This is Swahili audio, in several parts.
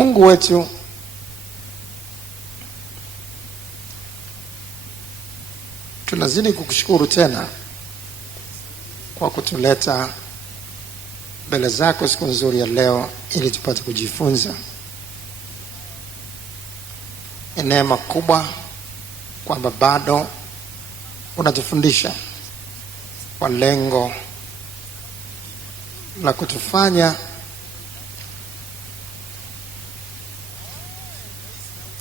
Mungu wetu, tunazidi kukushukuru tena kwa kutuleta mbele zako siku nzuri ya leo ili tupate kujifunza. Ni neema kubwa kwamba bado unatufundisha kwa lengo la kutufanya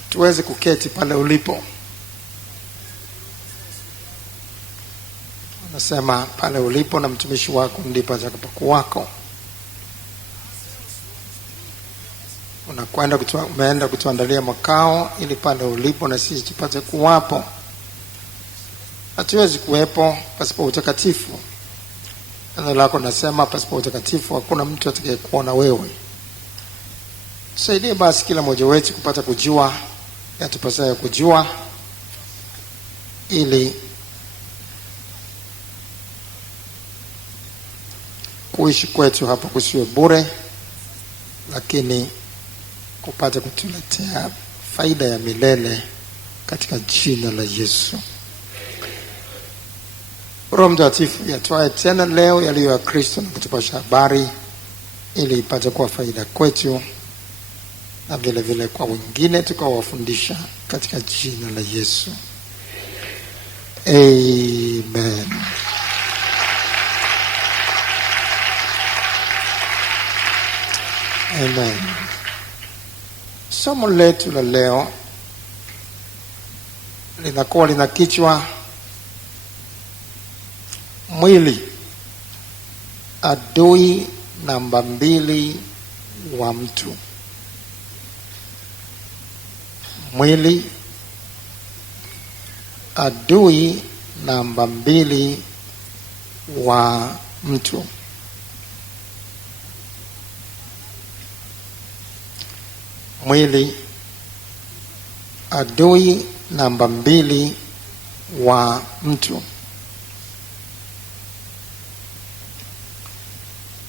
tuweze kuketi pale ulipo. Nasema pale ulipo na mtumishi wako ndipo atakapokuwako. Umeenda kutuandalia makao ili pale ulipo na sisi tupate kuwapo. Hatuwezi kuwepo pasipo utakatifu. Neno lako nasema pasipo utakatifu hakuna mtu atakayekuona wewe. Tusaidie basi kila mmoja wetu kupata kujua yatupasayo kujua, ili kuishi kwetu hapa kusiwe bure, lakini kupata kutuletea faida ya milele katika jina la Yesu. Roho Mtakatifu yatwae tena leo yaliyo ya Kristo na kutupasha habari ili ipate kuwa faida kwetu na vile vile kwa wengine tukawafundisha katika jina la Yesu. Amen. Amen. Somo letu la leo linakuwa lina kichwa mwili, adui namba 2 wa mtu. Mwili, adui namba 2 wa mtu. Mwili, adui namba 2 wa mtu.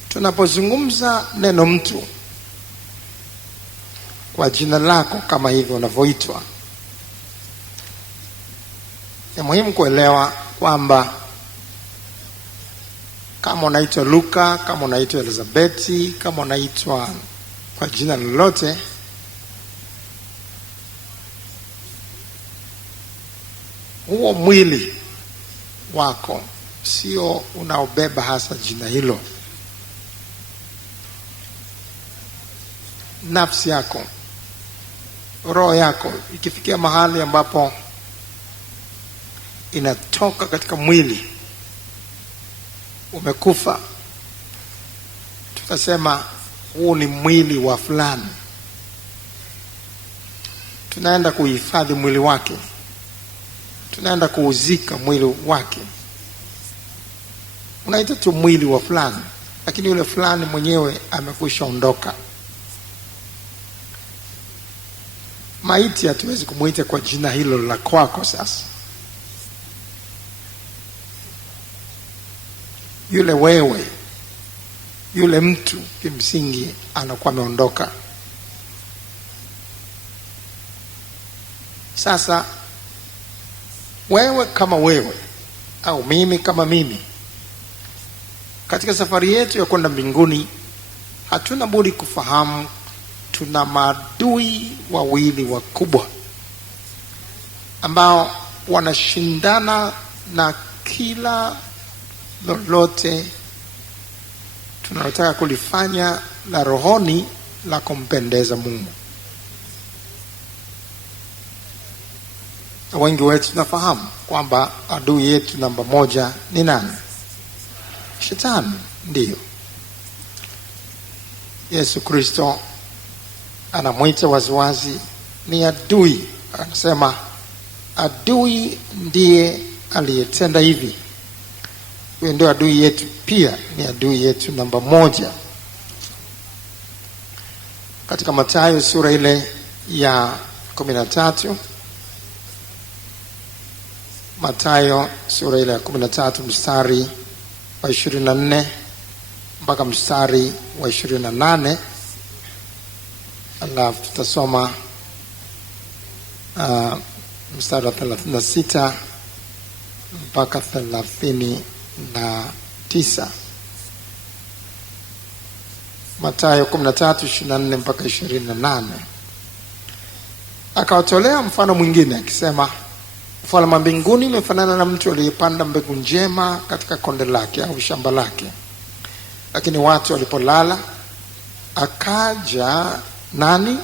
Tunapozungumza neno mtu kwa jina lako kama hivyo unavyoitwa, ni muhimu kuelewa kwamba kama unaitwa Luka, kama unaitwa Elizabeti, kama unaitwa kwa jina lolote, huo mwili wako sio unaobeba hasa jina hilo. Nafsi yako, roho yako ikifikia mahali ambapo inatoka katika mwili, umekufa, tutasema huu ni mwili wa fulani. Tunaenda kuhifadhi mwili wake, tunaenda kuuzika mwili wake. Unaita tu mwili wa fulani, lakini yule fulani mwenyewe amekwisha ondoka. Maiti hatuwezi kumuita kwa jina hilo la kwako sasa. Yule wewe, yule mtu kimsingi anakuwa ameondoka. Sasa wewe kama wewe au mimi kama mimi, katika safari yetu ya kwenda mbinguni, hatuna budi kufahamu tuna maadui wawili wakubwa ambao wanashindana na kila lolote tunalotaka kulifanya la rohoni la kumpendeza Mungu. Wengi wetu tunafahamu kwamba adui yetu namba 1 ni nani? Shetani. Ndiyo, Yesu Kristo anamwita waziwazi ni adui. Anasema adui ndiye aliyetenda hivi. Huyo ndio adui yetu, pia ni adui yetu namba 1. Katika Mathayo sura ile ya 13, Mathayo sura ile ya 13 mstari wa 24 mpaka mstari wa 28, alafu tutasoma mstari wa 36 mpaka 39. Mathayo 13:24 mpaka 28. Akawatolea mfano mwingine akisema, ufalme wa mbinguni umefanana na mtu aliyepanda mbegu njema katika konde lake au shamba lake. Lakini watu walipolala, akaja nani?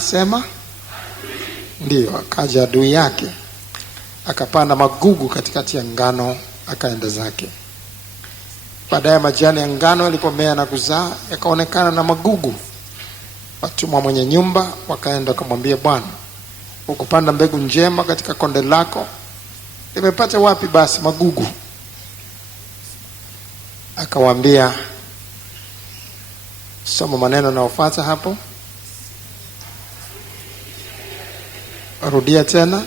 Sema. Ndiyo, akaja adui yake, akapanda magugu katikati ya ngano, akaenda zake. Baadaye majani ya ngano yalipomea na kuzaa, yakaonekana na magugu. Watumwa mwenye nyumba wakaenda kumwambia, bwana, ukupanda mbegu njema katika konde lako, imepata wapi basi magugu? Akawaambia, soma maneno yanayofuata hapo. Rudia tena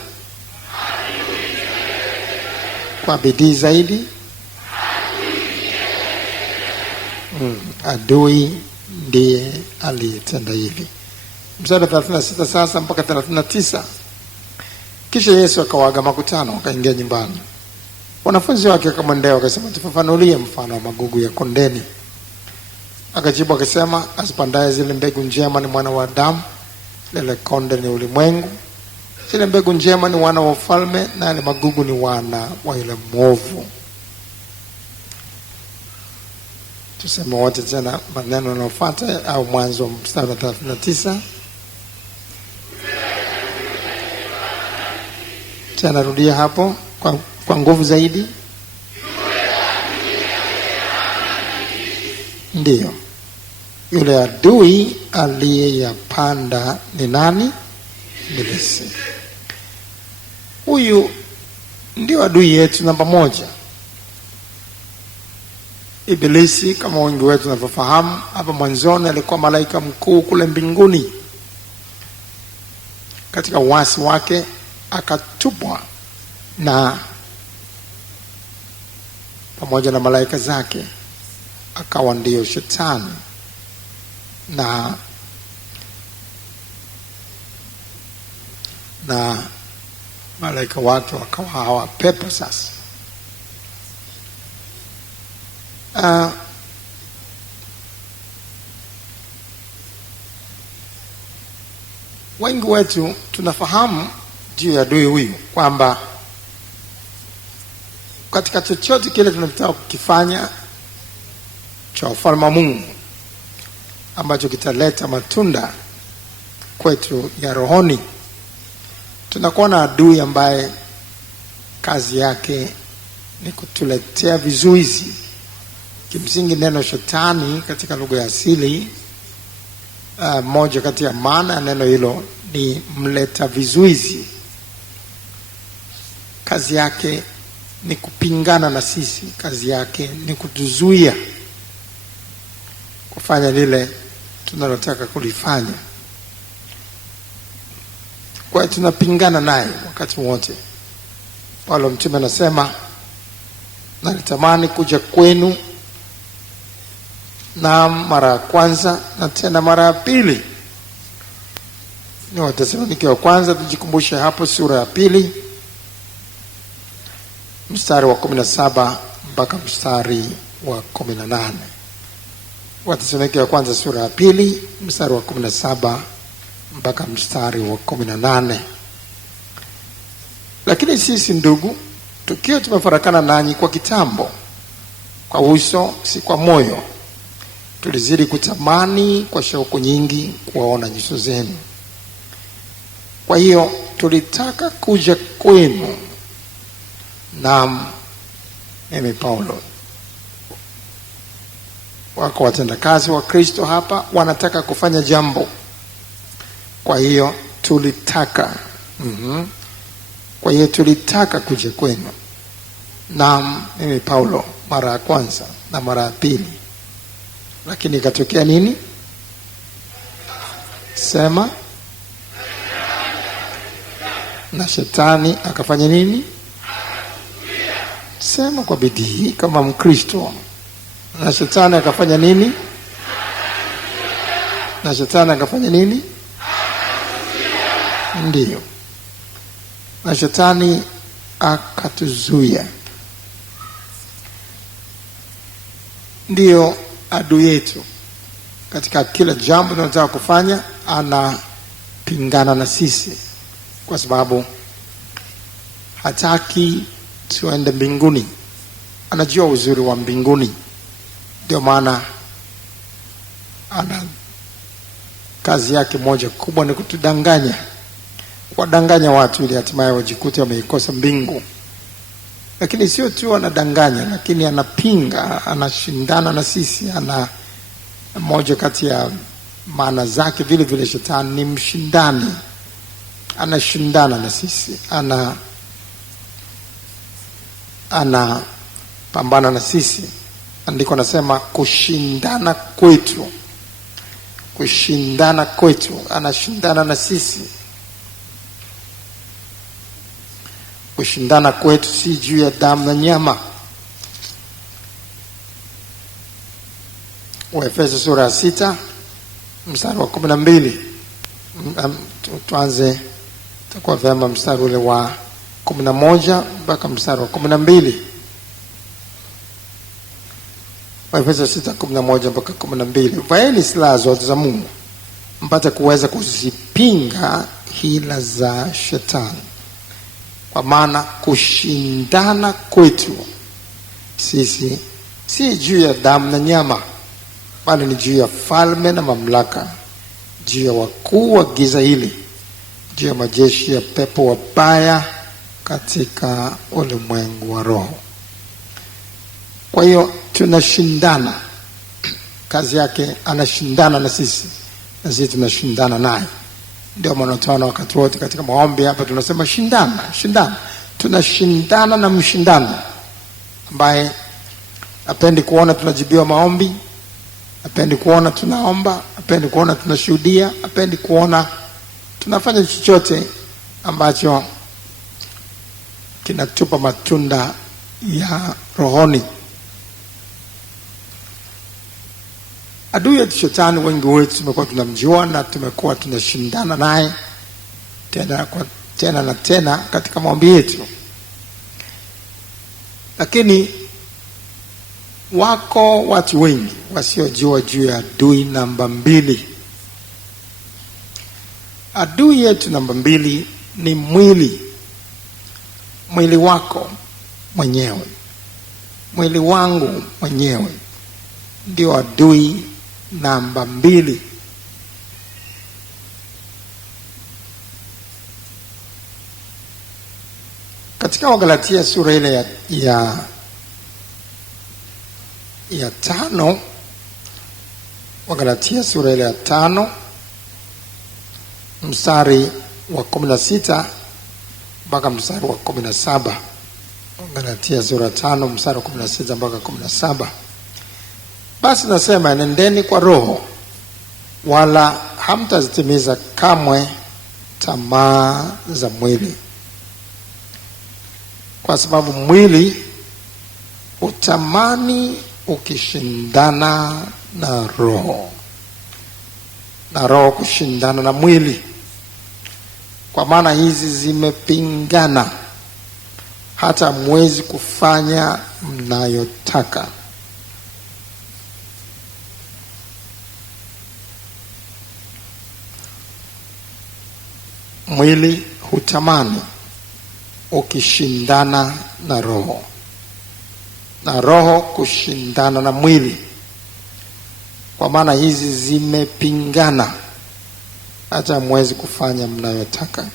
kwa bidii zaidi. Adui ndiye aliyetenda hivi. Mstari 36 sasa mpaka 39. Kisha Yesu akawaaga makutano, akaingia nyumbani. Wanafunzi wake wakamwendea wakasema, tufafanulie mfano wa magugu ya kondeni. Akajibu akasema, asipandaye zile mbegu njema ni mwana wa Adamu, lile konde ni ulimwengu. Zile mbegu njema ni wana wa ufalme, na yale magugu ni wana wa yule mwovu. Tuseme wote tena maneno yanayofuata au mwanzo wa mstari wa 39. Tena rudia hapo kwa nguvu zaidi. Ndiyo, yule adui aliyeyapanda ni nani? Ibilisi. Huyu ndio adui yetu namba moja. Ibilisi, kama wengi wetu tunavyofahamu, hapa mwanzoni alikuwa malaika mkuu kule mbinguni. Katika uasi wake akatupwa na pamoja na malaika zake, akawa ndio shetani, na malaika wake wakawa hawa pepo. Sasa wengi wetu tunafahamu juu ya adui huyu kwamba katika chochote kile tunataka kukifanya cha ufalme wa Mungu ambacho kitaleta matunda kwetu ya rohoni, tunakuwa na adui ambaye kazi yake ni kutuletea vizuizi. Kimsingi neno shetani katika lugha ya asili, moja kati ya maana ya neno hilo ni mleta vizuizi. Kazi yake ni kupingana na sisi, kazi yake ni kutuzuia kufanya lile tunalotaka kulifanya. Kwa hiyo tunapingana naye wakati wote. Paulo mtume anasema, nalitamani kuja kwenu na mara ya kwanza na tena mara ya pili. Ni Wathesalonike wa kwanza, tujikumbushe hapo sura ya 2 mstari wa 17 mpaka mstari wa 18. Wathesalonike wa kwanza sura ya 2 mstari wa 17 mpaka mstari wa 18. Lakini sisi ndugu, tukiwa tumefarakana nanyi kwa kitambo, kwa uso si kwa moyo, tulizidi kutamani kwa shauku nyingi kuwaona nyuso zenu. Kwa hiyo tulitaka kuja kwenu. Na mimi Paulo, wako watendakazi wa Kristo hapa wanataka kufanya jambo. Kwa hiyo tulitaka Kwa hiyo tulitaka kuja kwenu. Na mimi Paulo mara ya kwanza na mara ya pili. Lakini ikatokea nini? Sema. Na shetani akafanya nini? Sema kwa bidii kama Mkristo. Na shetani akafanya nini? na shetani akafanya nini? Ndiyo, na shetani akatuzuia. Ndiyo adui yetu. Katika kila jambo tunataka kufanya, anapingana na sisi, kwa sababu hataki tuende mbinguni. Anajua uzuri wa mbinguni, ndio maana ana kazi yake moja kubwa ni kutudanganya, kuwadanganya watu ili hatimaye wajikute wameikosa mbingu. Lakini sio tu anadanganya, lakini anapinga, anashindana na sisi. Ana moja kati ya maana zake vile vile, shetani ni mshindani, anashindana na sisi, anapambana na sisi. Andiko nasema kushindana kwetu, kushindana kwetu, anashindana na sisi. Kushindana kwetu si juu ya damu na nyama. Waefeso sura ya 6 mstari wa 12. Tuanze, itakuwa vyema mstari ule wa 11 mpaka mstari wa 12. Waefeso 6:11 mpaka 12. Vaeni silaha zote za Mungu mpate kuweza kuzipinga hila za shetani. Kwa maana kushindana kwetu sisi si juu ya damu na nyama, bali ni juu ya falme na mamlaka, juu ya wakuu wa giza hili, juu ya majeshi ya pepo wabaya katika ulimwengu wa roho. Kwa hiyo tunashindana. Kazi yake, anashindana na sisi na sisi tunashindana naye. Ndio maana tunaona wakati wote katika maombi hapa tunasema shindana, shindana. Tunashindana na mshindani ambaye hapendi kuona tunajibiwa maombi, hapendi kuona tunaomba, hapendi kuona tunashuhudia, hapendi kuona tunafanya chochote ambacho kinatupa matunda ya rohoni. Adui yetu shetani, wengi wetu tumekuwa tunamjua na tumekuwa tunashindana naye tena na tena katika maombi yetu. Lakini wako watu wengi wasiojua juu ya adui namba 2. Adui yetu namba 2 ni mwili. Mwili wako mwenyewe, mwili wangu mwenyewe ndio adui namba 2. Katika Wagalatia sura ile ya 5, Wagalatia sura ile ya 5 mstari wa 16 mpaka mstari wa 17. Wagalatia sura 5 mstari wa 16 mpaka 17. Basi nasema, nendeni kwa roho, wala hamtazitimiza kamwe tamaa za mwili. Kwa sababu mwili utamani ukishindana na roho, na roho kushindana na mwili. Kwa maana hizi zimepingana, hata hamwezi kufanya mnayotaka. Mwili hutamani ukishindana na roho, na roho kushindana na mwili. Kwa maana hizi zimepingana, hata hamwezi kufanya mnayotaka.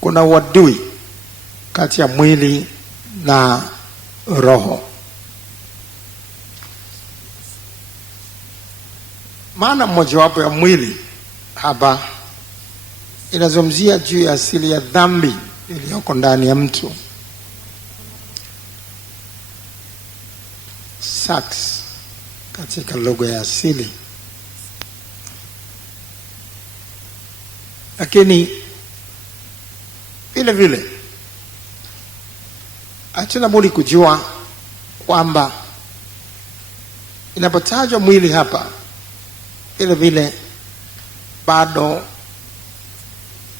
Kuna uadui kati ya mwili na roho. Maana mojawapo ya mwili hapa inazungumzia juu ya asili ya dhambi iliyoko ndani ya mtu. Sex katika lugha ya asili. Lakini vile vile hatuna budi kujua kwamba Inapotajwa mwili hapa, vile vile bado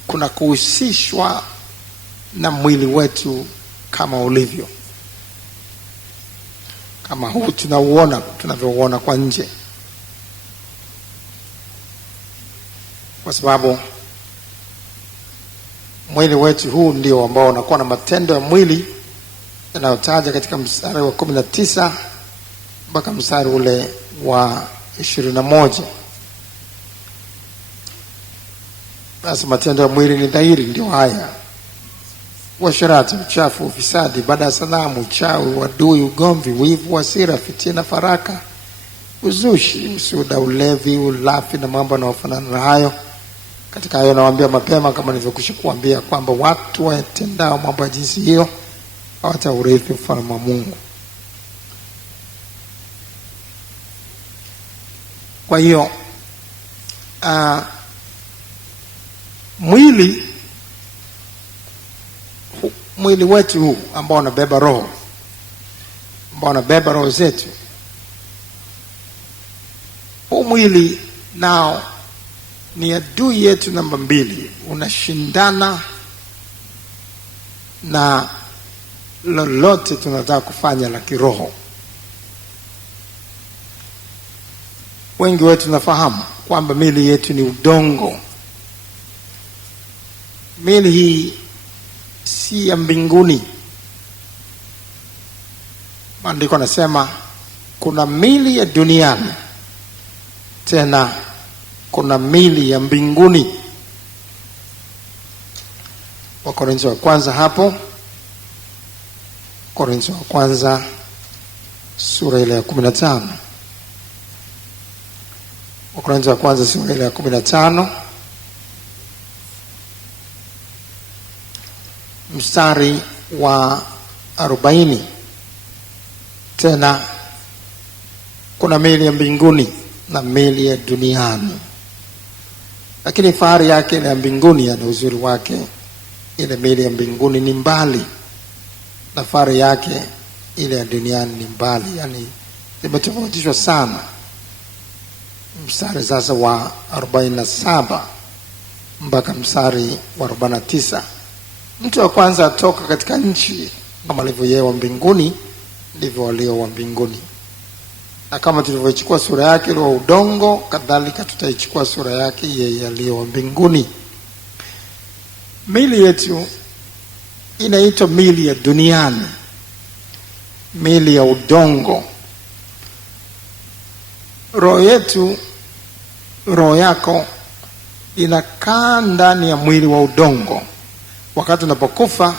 kuna kuhusishwa na mwili wetu kama ulivyo, kama huu tunavyouona kwa nje, kwa sababu mwili wetu huu ndio ambao unakuwa na matendo ya mwili yanayotaja katika mstari wa 19 mpaka mstari ule wa 21. Basi matendo ya mwili ni dhahiri, ndio haya: uasherati, uchafu, ufisadi, ibada ya sanamu, uchawi, uadui, ugomvi, wivu, hasira, fitina, faraka, uzushi, usuda, ulevi, ulafi na mambo yanayofanana na hayo. Katika hayo nawaambia mapema, kama nilivyokwisha kuambia, kwamba watu watendao mambo ya jinsi hiyo hawataurithi ufalme wa Mungu. Kwa hiyo mwili wetu huu ambao unabeba roho zetu, huu mwili nao ni adui yetu namba 2. Unashindana na lolote tunataka kufanya la kiroho. Wengi wetu tunafahamu kwamba miili yetu ni udongo. Miili hii si ya mbinguni. Maandiko yanasema kuna miili ya duniani, tena kuna miili ya mbinguni. Wakorintho wa kwanza hapo, Korintho wa kwanza sura ile ya 15. Wakorintho wa kwanza sura ile ya 15 mstari wa 40. Tena kuna miili ya mbinguni na miili ya duniani, lakini fahari yake ile ya mbinguni na uzuri wake, ile miili ya mbinguni ni mbali, na fahari yake ile ya duniani ni mbali. Yani imetofautishwa sana. Mstari sasa wa 47 mpaka mstari wa 49. Mtu wa kwanza atoka katika nchi, kama alivyo yeye wa mbinguni ndivyo walio wa mbinguni. Na kama tulivyochukua sura yake ile wa udongo, kadhalika tutaichukua sura yake yeye aliyo wa mbinguni. Miili yetu inaitwa miili ya duniani, miili ya udongo. Roho yako inakaa ndani ya mwili wa udongo. Wakati unapokufa,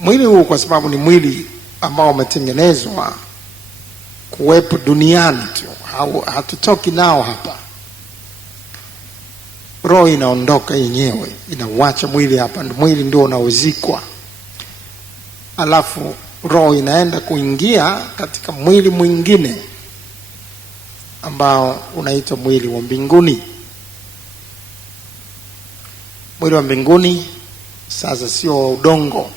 mwili huu, kwa sababu ni mwili ambao umetengenezwa kuwepo duniani tu, hatutoki nao hapa, roho inaondoka yenyewe, inawacha mwili hapa. Mwili ndio unaozikwa, alafu roho inaenda kuingia katika mwili mwingine ambao unaitwa mwili wa mbinguni. Mwili wa mbinguni sasa sio wa udongo,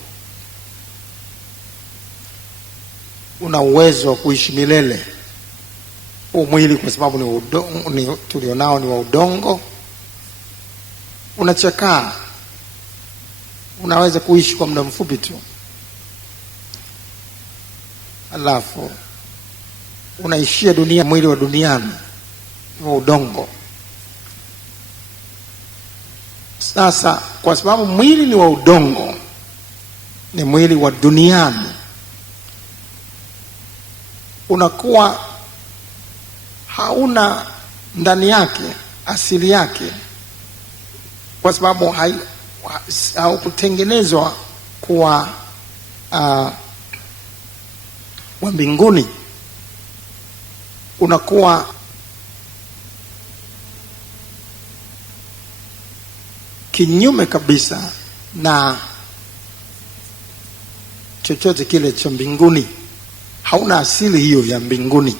una uwezo wa kuishi milele. Huu mwili, kwa sababu tulionao ni wa udongo, unachakaa, unaweza kuishi kwa muda mfupi tu, alafu unaishia dunia. Mwili wa duniani wa udongo. Sasa kwa sababu mwili ni wa udongo, ni mwili wa duniani, unakuwa hauna ndani yake asili yake, kwa sababu haukutengenezwa kuwa wa mbinguni. Unakuwa kinyume kabisa na chochote kile cha mbinguni. Hauna asili hiyo ya mbinguni.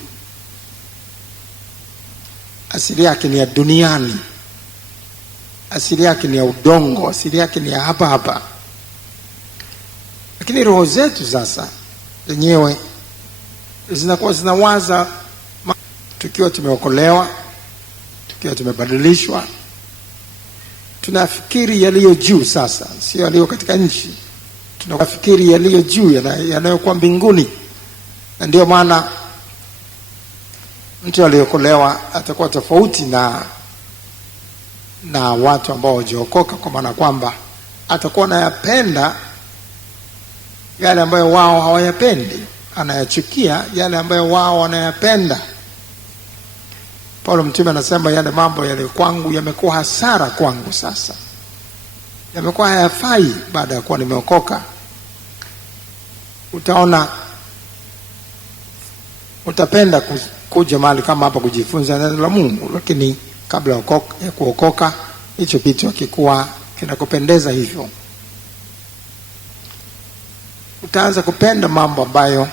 Asili yake ni ya duniani, asili yake ni ya udongo, asili yake ni ya hapa hapa. Lakini roho zetu sasa zenyewe zinakuwa zinawaza tukiwa tumeokolewa, tukiwa tumebadilishwa, tunafikiri yaliyo juu sasa, sio yaliyo katika nchi. Tunafikiri yaliyo juu, yanayokuwa mbinguni. Na ndio maana mtu aliyeokolewa atakuwa tofauti na watu ambao hawajaokoka, kwa maana kwamba atakuwa anayapenda yale ambayo wao hawayapendi, anayachukia yale ambayo wao wanayapenda. Paulo mtume anasema yale mambo yale kwangu yamekuwa hasara kwangu, sasa yamekuwa hayafai baada ya kuwa nimeokoka. Utaona, utapenda kuja mahali kama hapa kujifunza neno la Mungu, lakini kabla ya kuokoka hicho kitu hakikuwa kinakupendeza hivyo. Utaanza kupenda mambo ambayo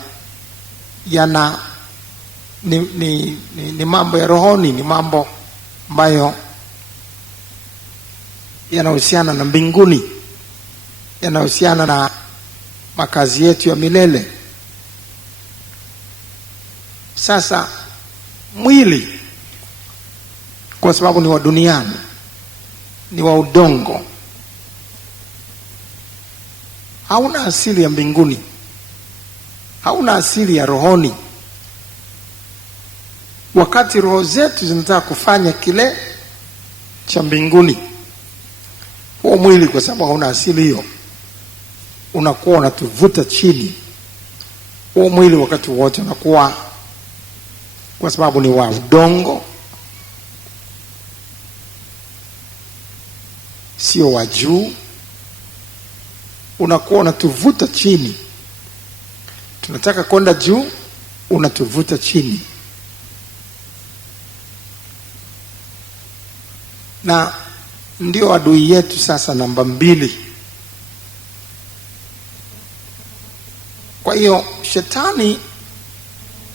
ni mambo ya rohoni, ni mambo ambayo yanahusiana na mbinguni, yanahusiana na makazi yetu ya milele. Sasa mwili, kwa sababu ni wa duniani, ni wa udongo, hauna asili ya mbinguni, hauna asili ya rohoni. Wakati roho zetu zinataka kufanya kile cha mbinguni, huo mwili, kwa sababu hauna asili hiyo, unakuwa unatuvuta chini. Huo mwili wakati wote unakuwa, kwa sababu ni wa udongo, sio wa juu, unakuwa unatuvuta chini. Tunataka kwenda juu, unatuvuta chini. Na ndio adui yetu sasa namba 2. Kwa hiyo shetani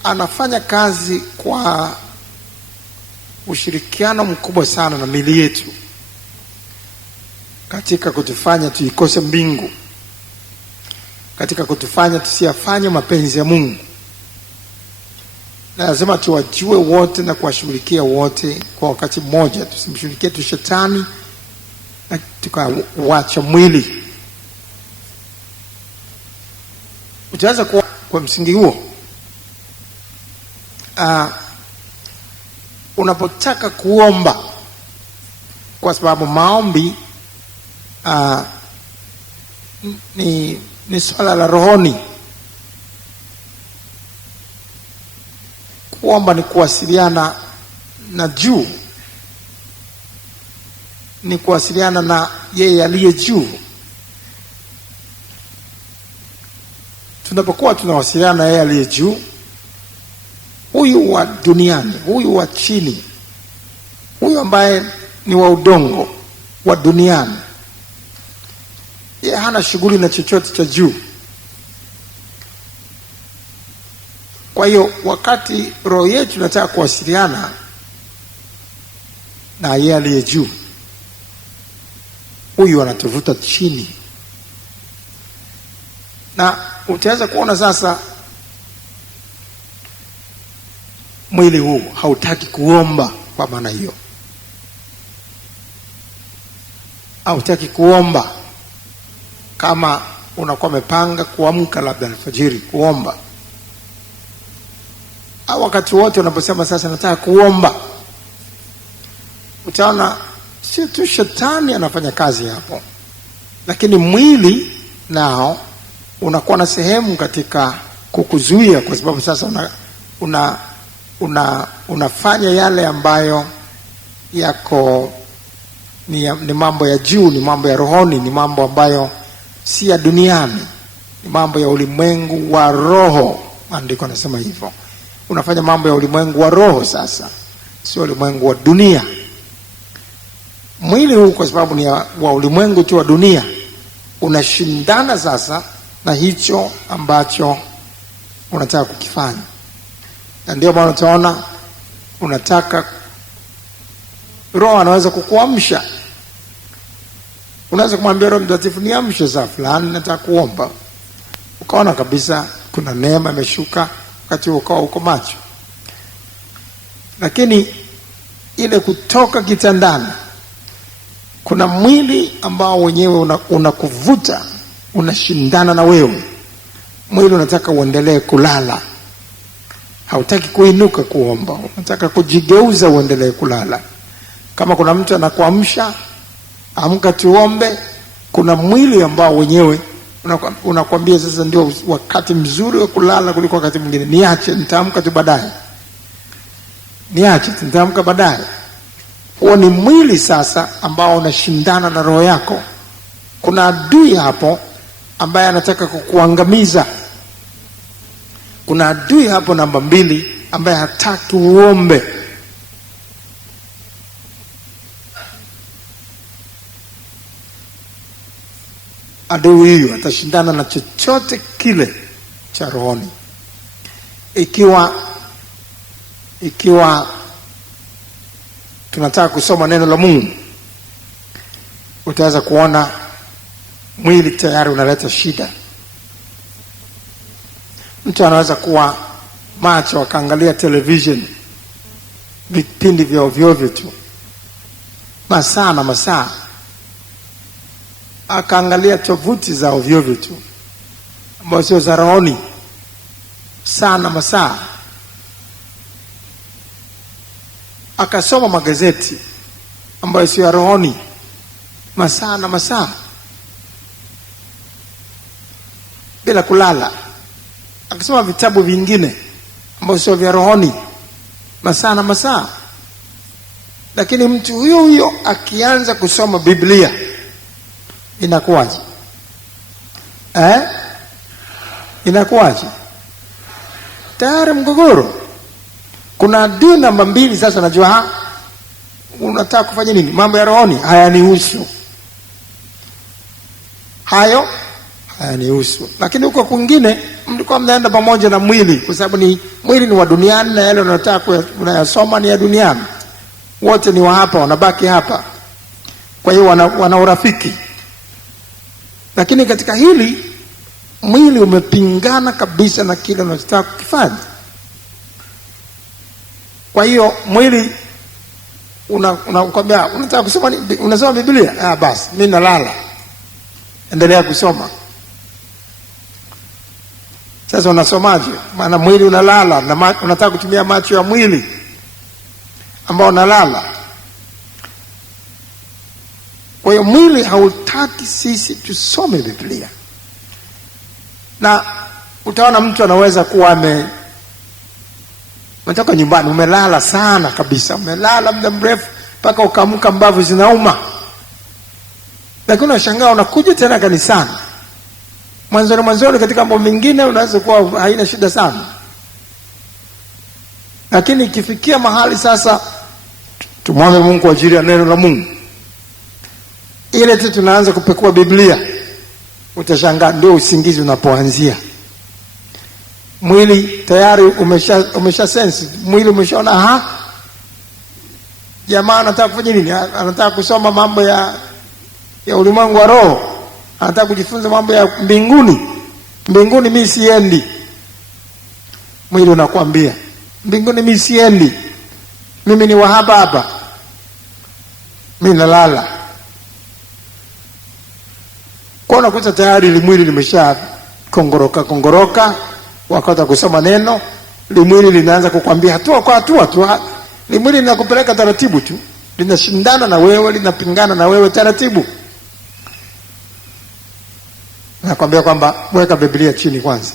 anafanya kazi kwa ushirikiano mkubwa sana na miili yetu katika kutufanya tuikose mbingu, katika kutufanya tusiyafanye mapenzi ya Mungu. Na lazima tuwajue wote na kuwashughulikia wote kwa wakati mmoja. Tusimshughulikie tu shetani na tukawacha mwili. Utaanza kwa msingi huo. Unapotaka kuomba, kwa sababu maombi ni swala la rohoni. Kuomba ni kuwasiliana na juu, ni kuwasiliana na yeye aliye juu. Tunapokuwa tunawasiliana na yeye aliye juu, huyu wa duniani, huyu wa chini, huyu ambaye ni wa udongo, wa duniani, yeye hana shughuli na chochote cha juu. Kwa hiyo wakati roho yetu inataka kuwasiliana na yeye aliye juu, huyu anatuvuta chini. Na utaanza kuona sasa mwili huu hautaki kuomba. Kwa maana hiyo hautaki kuomba. Kama unakuwa umepanga kuamka labda alfajiri kuomba, au wakati wote unaposema sasa nataka kuomba, utaona si tu shetani anafanya kazi hapo, lakini mwili nao unakuwa na sehemu katika kukuzuia, kwa sababu sasa unafanya yale ambayo yako ni mambo ya juu, ni mambo ya rohoni, ni mambo ambayo si ya duniani, ni mambo ya ulimwengu wa roho. Maandiko yanasema hivyo. Unafanya mambo ya ulimwengu wa roho sasa, sio ulimwengu wa dunia. Mwili huu, kwa sababu ni wa ulimwengu tu wa dunia, unashindana sasa na hicho ambacho unataka kukifanya. Na ndio maana utaona unataka, roho anaweza kukuamsha. Unaweza kumwambia Roho Mtakatifu, niamshe saa fulani nataka kuomba. Ukaona kabisa kuna neema imeshuka, wakati ukawa uko macho. Lakini ile kutoka kitandani, kuna mwili ambao wenyewe unakuvuta, unashindana na wewe. Mwili unataka uendelee kulala, hautaki kuinuka kuomba, unataka kujigeuza uendelee kulala. Kama kuna mtu anakuamsha, amka tuombe, kuna mwili ambao wenyewe unakwambia sasa ndio wakati mzuri wa kulala kuliko wakati mwingine. Niache, nitaamka tu baadaye. Niache, nitaamka baadaye. Huo ni mwili sasa ambao unashindana na roho yako. Kuna adui hapo ambaye anataka kukuangamiza. Kuna adui hapo namba 2 ambaye hataki uombe. Adui huyu atashindana na chochote kile cha rohoni. Ikiwa tunataka kusoma neno la Mungu, utaweza kuona mwili tayari unaleta shida. Mtu anaweza kuwa macho akaangalia television, vipindi vya ovyo tu, masaa na masaa, akaangalia tovuti za ovyo tu ambazo sio za rohoni, sana masaa, akasoma magazeti ambayo sio ya rohoni, masaa na masaa, bila kulala, akasoma vitabu vingine ambavyo sio vya rohoni, masaa na masaa. Lakini mtu huyo akianza kusoma Biblia, inakuwaje? Inakuwaje? Tayari mgogoro. Kuna adui namba 2 sasa. Najua unataka kufanya nini? Mambo ya rohoni hayanihusu, hayo hayanihusu. Lakini huko kwingine mlikuwa mnaenda pamoja na mwili, kwa sababu mwili ni wa duniani na yale unataka unayasoma ni ya duniani. Wote ni wa hapa, wanabaki hapa. Kwa hiyo wana urafiki. Lakini katika hili mwili umepingana kabisa na kile unachotaka kukifanya. Kwa hiyo mwili unakwambia unataka kusoma, unasoma Biblia, basi mimi nalala, endelea kusoma. Sasa unasomaje? Maana mwili unalala na unataka kutumia macho ya mwili ambao unalala. Kwa hiyo mwili hautaki sisi tusome Biblia. Na utaona mtu anaweza kuwa umetoka nyumbani, umelala sana kabisa, umelala muda mrefu mpaka ukaamka mbavu zinauma. Lakini unashangaa unakuja tena kanisani. Mwanzoni katika mambo mengine unaweza kuwa haina shida sana. Lakini ikifikia mahali sasa tumwombe Mungu kwa ajili ya neno la Mungu, ile tu tunaanza kupekua Biblia, utashangaa ndio usingizi unapoanzia. Mwili tayari umesha sense, mwili umeshaona jamaa anataka kufanya nini? Anataka kusoma mambo ya ulimwengu wa roho, anataka kujifunza mambo ya mbinguni. Mbinguni mimi siendi. Mwili unakwambia mbinguni mimi siendi, mimi ni wa hapa, mimi nalala. Kwa unakuta tayari mwili limesha kongoroka, wakati kusoma neno, mwili linaanza kukwambia hatua kwa hatua tu. Mwili linakupeleka taratibu tu, linashindana na wewe, linapingana na wewe taratibu. Nakwambia kwamba weka Biblia chini kwanza,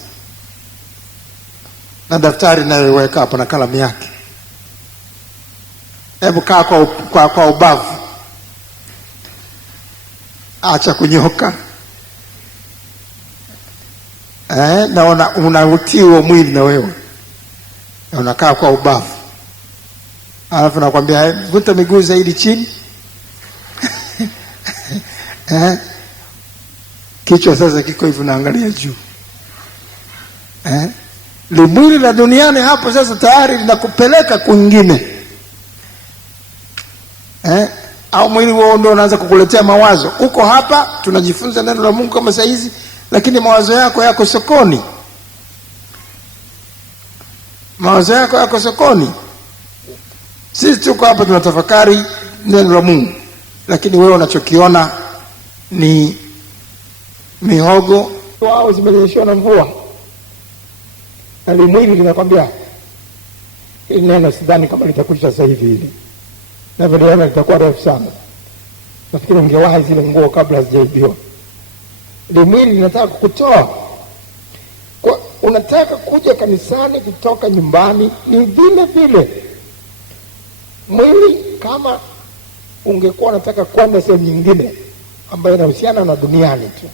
na daftari nayo weka hapo na kalamu yake. Hebu kaa kwa ubavu, acha kunyoka. Na unautii huo mwili na wewe, na unakaa kwa ubavu. Alafu nakwambia vuta miguu zaidi chini. Kichwa sasa kiko hivi, naangalia juu. Mwili la duniani hapo sasa tayari linakupeleka kwingine. Au mwili wao ndio unaanza kukuletea mawazo. Uko hapa tunajifunza neno la Mungu kama saa hizi, lakini mawazo yako sokoni. Mawazo yako sokoni. Sisi tuko hapa tunatafakari neno la Mungu, lakini wewe unachokiona ni mihogo wao zimenyeshewa na mvua. Na mwili linakwambia hili neno sidhani kama litakwisha sasa hivi hili. Na vile litakuwa refu sana. Nafikiri ungewahi zile nguo kabla hazijaibiwa. Mwili linataka kukutoa. Unataka kuja kanisani kutoka nyumbani ni vile vile. Mwili kama ungekuwa unataka kwenda sehemu nyingine ambayo inahusiana na duniani tu,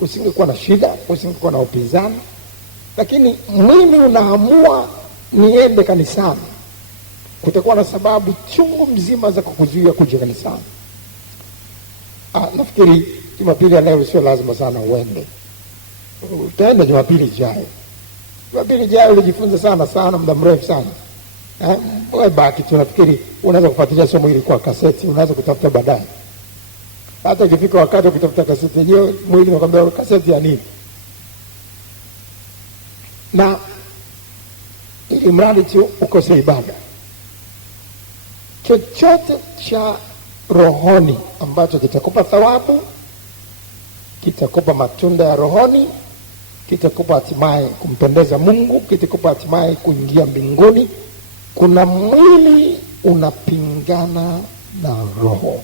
usingekuwa na shida, usingekuwa na upinzani. Lakini mwili unaamua niende kanisani, kutakuwa na sababu chungu mzima za kukuzuia kuja kanisani. Nafikiri Jumapili ya leo sio lazima sana uende. Utaenda Jumapili ijayo. Jumapili ijayo ulijifunza sana muda mrefu sana. Wewe baki tu, nafikiri unaweza kufuatilia somo hili kwa kaseti, unaweza kutafuta baadaye. Hata ikifika wakati wa kutafuta kaseti yenyewe, mwili unakwambia kaseti ya nini? Na ili mradi tu ukose ibada. Chochote cha rohoni ambacho kitakupa thawabu, kitakupa matunda ya rohoni, kitakupa hatimaye kumpendeza Mungu, kitakupa hatimaye kuingia mbinguni, kuna mwili unapingana na roho.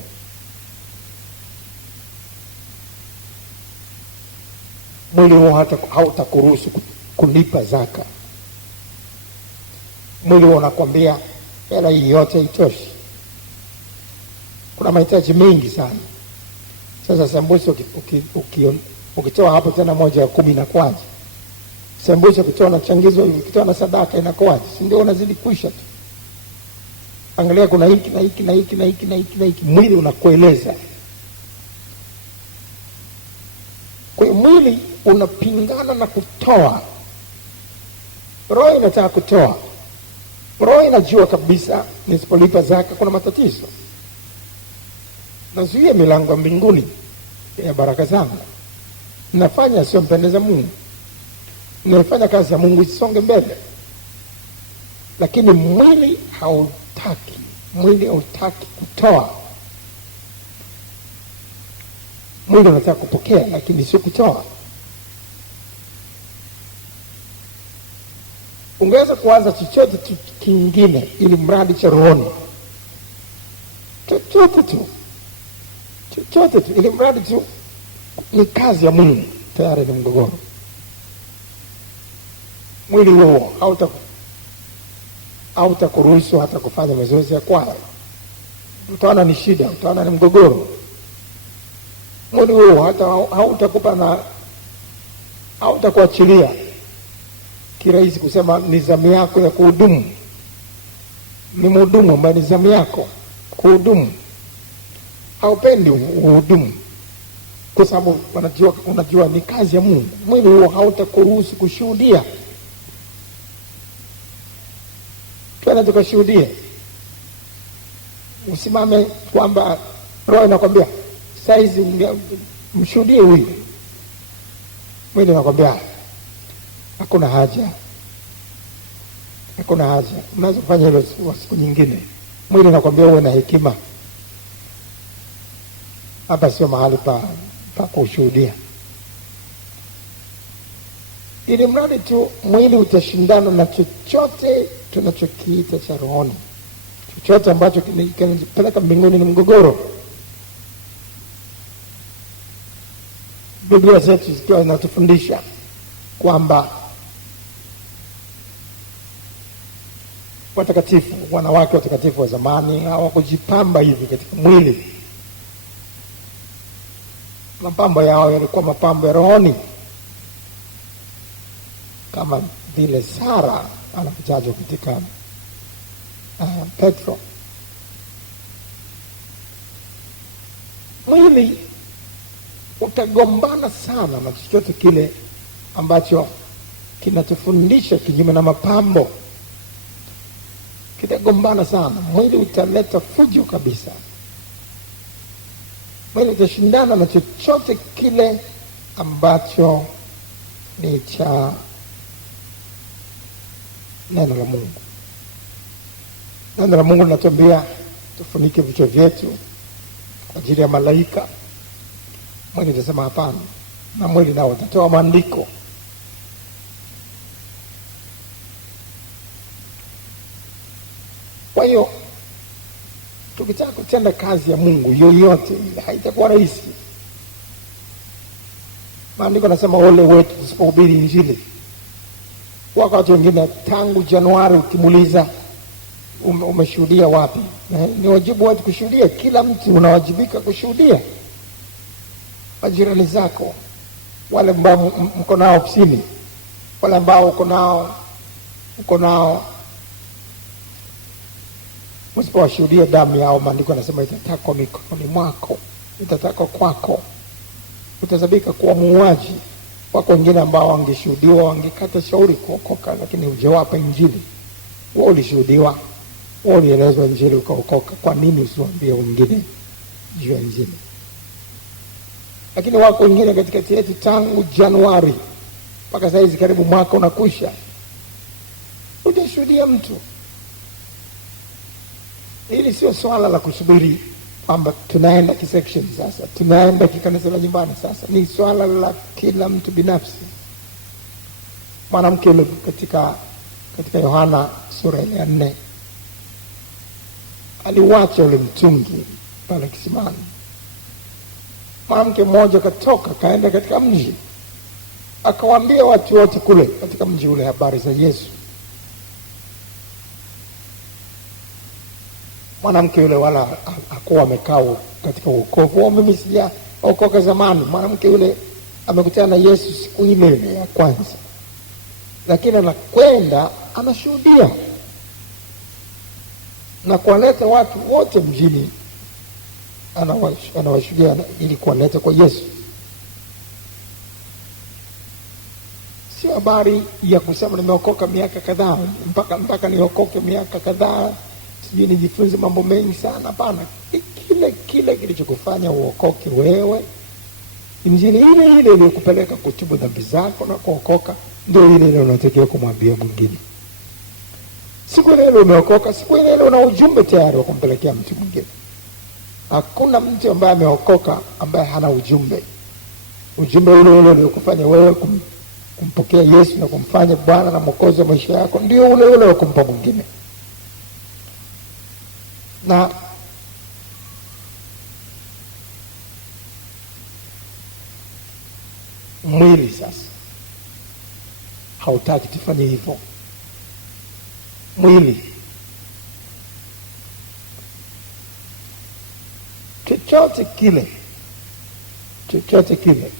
Mwili huo hautakuruhusu kulipa zaka. Mwili huo unakwambia hela hii yote haitoshi, kuna mahitaji mengi sana. Sasa sambusa ukitoa hapo tena 1/10 inakuaje? Sambusa ukitoa na changizo, ukitoa na sadaka inakuaje? Si ndio unazidi kuisha tu. Angalia kuna hiki na hiki na hiki na hiki na hiki na hiki. Mwili unakueleza. Kwa hiyo mwili unapingana na kutoa. Roho inataka kutoa. Roho inajua kabisa nisipolipa zaka kuna matatizo. Nazuia milango ya mbinguni ya baraka zangu. Nafanya sio mpendeza Mungu. Nafanya kazi ya Mungu isonge mbele. Lakini mwili hautaki. Mwili hautaki kutoa. Mwili unataka kupokea lakini sio kutoa. Ungeweza kuanza chochote kingine ili mradi cha rohoni. Chochote tu ili mradi tu ni kazi ya Mungu, tayari ni mgogoro. Mwili huo hautakuruhusu hata kufanya mazoezi ya kwaya. Utaona ni shida, utaona ni mgogoro. Mwili huo hautakupa na hautakuachilia kirahisi kusema ni zamu yako ya kuhudumu. Ni mhudumu ambaye ni zamu yako kuhudumu. Haupendi uhudumu kwa sababu unajua ni kazi ya Mungu. Mwili huo hautakuruhusu kushuhudia. Tuende tukashuhudie. Usimame kwamba roho inakwambia saizi mshuhudie huyu. Mwili unakwambia hakuna haja. Unaweza kufanya hilo siku nyingine. Mwili unakwambia uwe na hekima. Hapa sio mahali pa kushuhudia. Ili mradi tu mwili utashindana na chochote tunachokiita cha rohoni. Chochote ambacho kinapeleka mbinguni ni mgogoro. Biblia zetu zikiwa zinatufundisha kwamba watakatifu, wanawake watakatifu wa zamani hawakujipamba hivi katika mwili. Mapambo yao yalikuwa mapambo ya rohoni, kama vile Sara anapotajwa katika Petro. Mwili utagombana sana na chochote kile ambacho kinatufundisha kinyume na mapambo. Kitagombana sana. Mwili utaleta fujo kabisa. Mwili utashindana na chochote kile ambacho ni cha neno la Mungu. Neno la Mungu linatuambia tufunike vichwa vyetu kwa ajili ya malaika. Mwili utasema hapana, na mwili nao utatoa maandiko. Kwa hiyo tukitaka kutenda kazi ya Mungu yoyote ile haitakuwa rahisi. Maandiko nasema ole wetu tusipohubiri Injili. Wakati wengine tangu Januari ukimuuliza umeshuhudia wapi? Ni wajibu wetu kushuhudia. Kila mtu unawajibika kushuhudia. Majirani zako, wale ambao mko nao ofisini, wale ambao uko nao usipowashuhudia damu yao, maandiko yanasema itatakwa mikononi mwako, itatakwa kwako, utazabika kuwa muuaji. Wako wengine ambao wangeshuhudiwa wangekata shauri kuokoka, lakini hujawapa Injili. Wao ulishuhudiwa, wao ulielezwa Injili ukaokoka. Kwa nini usiwaambie wengine juu ya Injili? Lakini wako wengine katikati yetu tangu Januari mpaka sasa hivi karibu mwaka unakwisha, hujashuhudia mtu. Hili sio swala la kusubiri kwamba tunaenda kisection sasa, tunaenda kikanisa la nyumbani sasa. Ni swala la kila mtu binafsi. Mwanamke yule katika Yohana sura ya 4 aliwacha ule mtungi pale kisimani. Mwanamke mmoja katoka kaenda katika mji, akawaambia watu wote kule katika mji ule habari za Yesu. Mwanamke yule wala hakuwa amekaa katika wokovu. Mimi sijaokoka zamani. Mwanamke yule amekutana na Yesu siku ile ya kwanza, lakini anakwenda anashuhudia na kuwaleta watu wote mjini, anawashuhudia ili kuwaleta kwa Yesu. Sio habari ya kusema nimeokoka miaka kadhaa, mpaka niokoke miaka kadhaa sijui nijifunze mambo mengi sana. Hapana. Kile kilichokufanya uokoke wewe, Injili ile iliyokupeleka kutubu dhambi zako na kuokoka, ndio ile unatakiwa kumwambia mwingine. Siku ile umeokoka, siku ile una ujumbe tayari wa kumpelekea mtu mwingine. Hakuna mtu ambaye ameokoka ambaye hana ujumbe. Ujumbe ule uliokufanya wewe kumpokea Yesu na kumfanya Bwana na Mwokozi wa maisha yako, ndio ule wa kumpa mwingine. Na mwili sasa hautaki tufanye hivyo. Mwili chochote kile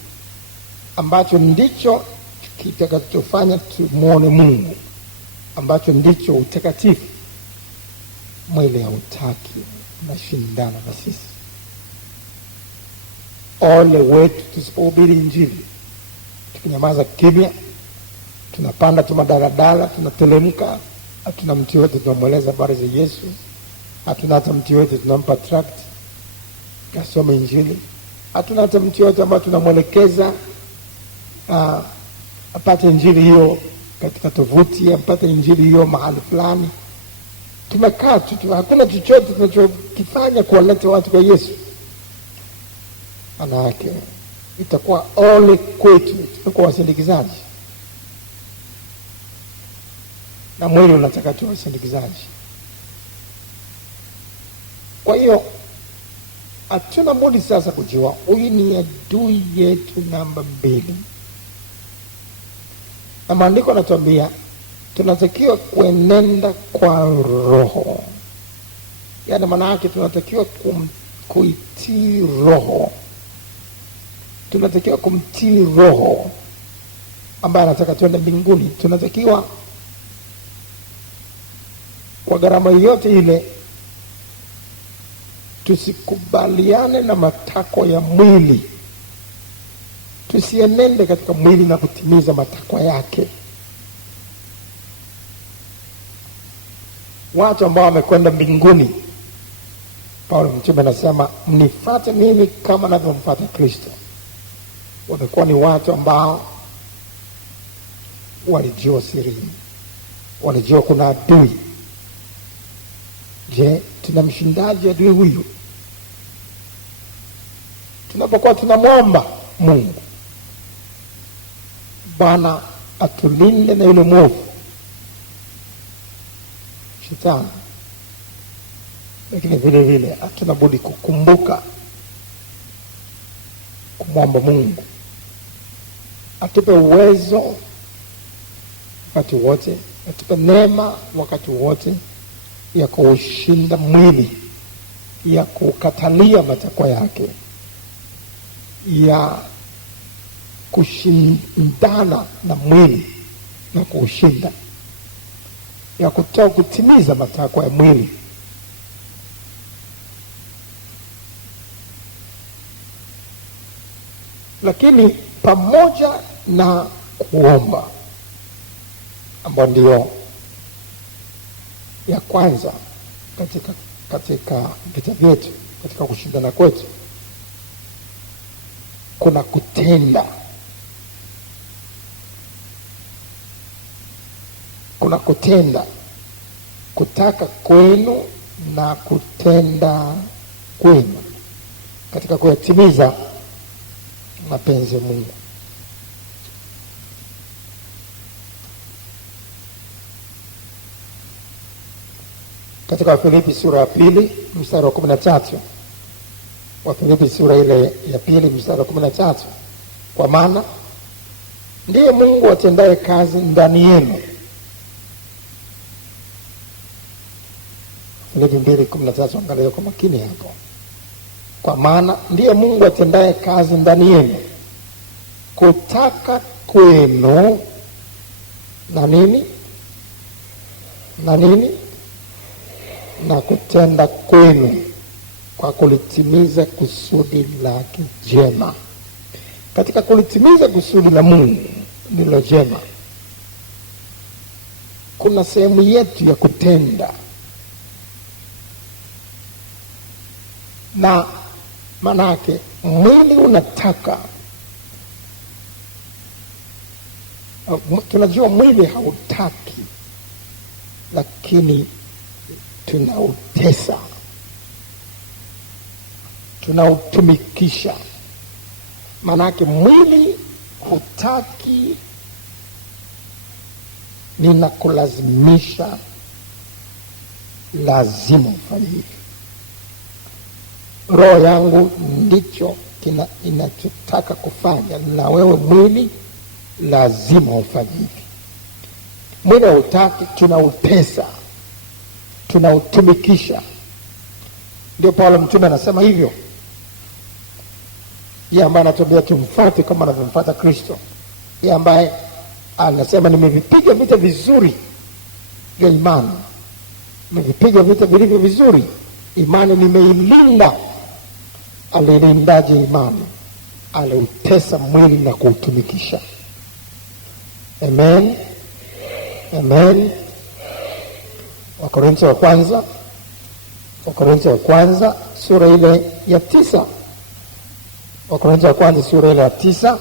ambacho ndicho kitakachofanya tumuone Mungu, ambacho ndicho utakatifu, mwili hautaki, unashindana na sisi. Ole wetu tusipohubiri Injili. Tukinyamaza kimya, tunapanda tu madaladala, tunatelemka, hatuna mtu yote tunamweleza habari za Yesu, hatuna hata mtu yote tunampa tract kasome Injili, hatuna hata mtu yote ambaye tunamwelekeza apate Injili hiyo katika tovuti, apate Injili hiyo mahali fulani. Tumekaa tu, hakuna chochote tunachokifanya kuwaleta watu kwa Yesu. Manake itakuwa ole kwetu, tutakuwa wasindikizaji, na mwili unataka tuwe wasindikizaji. Kwa hiyo hatuna budi sasa kujua huyu ni adui yetu namba 2. Na maandiko yanatuambia tunatakiwa kuenenda kwa Roho. Yaani maana yake tunatakiwa kuitii Roho. Tunatakiwa kumtii Roho ambaye anataka tuende mbinguni. Tunatakiwa kwa gharama yote ile tusikubaliane na matakwa ya mwili. Tusienende katika mwili na kutimiza matakwa yake. Watu ambao wamekwenda mbinguni, Paulo mtume anasema mnifuate mimi kama ninavyomfuata Kristo. Wamekuwa ni watu ambao walijua siri, walijua kuna adui, Je, tunamshindaje adui huyu? Tunapokuwa tunamwomba Mungu, Bwana atulinde na yule mwovu Shetani, lakini vile vile hatuna budi kukumbuka kumwomba Mungu atupe uwezo wakati wote, atupe neema wakati wote ya kuushinda mwili, ya kukatalia matakwa yake, ya kushindana na mwili na kuushinda, ya kutimiza matakwa ya mwili. Lakini pamoja na kuomba, ambayo ndio ya kwanza katika vita vyetu, katika kushindana kwetu, kuna kutenda. Kuna kutenda, kutaka kwenu na kutenda kwenu katika kuyatimiza mapenzi ya Mungu. Katika Wafilipi sura ya 2 mstari wa 13, Wafilipi sura ile ya 2 mstari wa 13, kwa maana ndiye Mungu atendaye kazi ndani yenu. Wafilipi 2:13, angalia kwa makini hapo. Kwa maana ndiye Mungu atendaye kazi ndani yenu, kutaka kwenu na nini? Na nini? Na kutenda kwenu kwa kulitimiza kusudi lake jema. Katika kulitimiza kusudi la Mungu ndilo jema, kuna sehemu yetu ya kutenda. Na manake mwili unataka, tunajua mwili hautaki, lakini tunautesa, tunautumikisha. Manake mwili hutaki, ninakulazimisha, lazima ufanye hivi. Roho yangu ndicho inachotaka kufanya, na wewe mwili lazima ufanye hivi. Mwili hautaki, tunautesa, tunautumikisha. Ndio Paulo mtume anasema hivyo, yeye ambaye anatuambia tumfuate kama anavyomfuata Kristo, yeye ambaye anasema nimevipiga vita vizuri vya imani, nimevipiga vita vilivyo vizuri, imani nimeilinda. Alilindaje imani? Aliutesa mwili na kuutumikisha. Amen, amen. Wakorintho wa kwanza sura ile ya 9. Wakorintho wa kwanza sura ile ya 9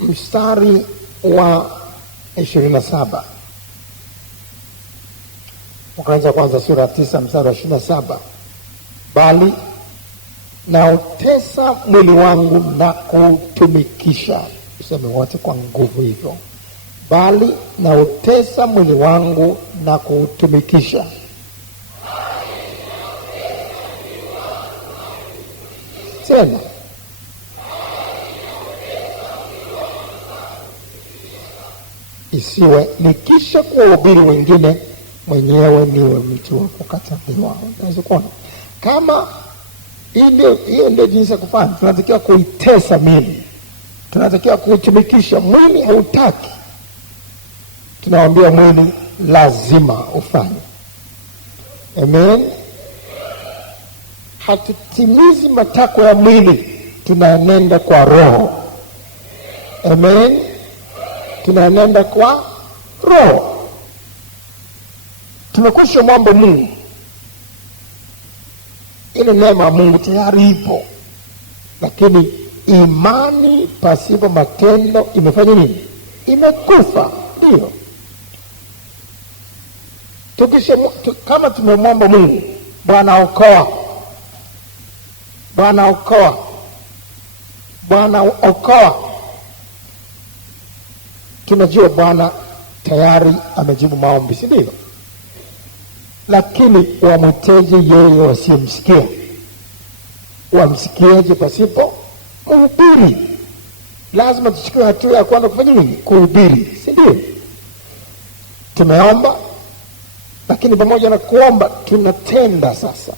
mstari wa 27. Wakorintho wa kwanza sura ya 9 mstari wa 27. Bali nautesa mwili wangu na kuutumikisha. Useme wote kwa nguvu hivyo. Bali nautesa mwili wangu na kuutumikisha. Tena, isiwe nikisha kuwahubiri wengine, mwenyewe niwe mtu wa kukataliwa. Unaweza kuona kama hiyo ndio jinsi ya kufanya. Tunatakiwa kuitesa mwili, tunatakiwa kuutumikisha. Mwili hautaki, tunawaambia mwili lazima ufanye. Amen. Hatutimizi matakwa ya mwili, tunaenenda kwa roho. Amen. Tunaenenda kwa roho. Tumekwisha mwomba Mungu, ile neema ya Mungu tayari ipo, lakini imani pasipo matendo imefanya nini? Imekufa. Ndio Kama tumemwomba Mungu, Bwana okoa, Bwana okoa, Bwana okoa, tunajua Bwana tayari amejibu maombi, si ndivyo? Lakini wamteje yeye wasiyemsikia? Wamsikieje pasipo kuhubiri? Lazima tuchukue hatua ya kwanza kufanya nini? Kuhubiri, si ndio? Tumeomba, lakini pamoja na kuomba tunatenda sasa.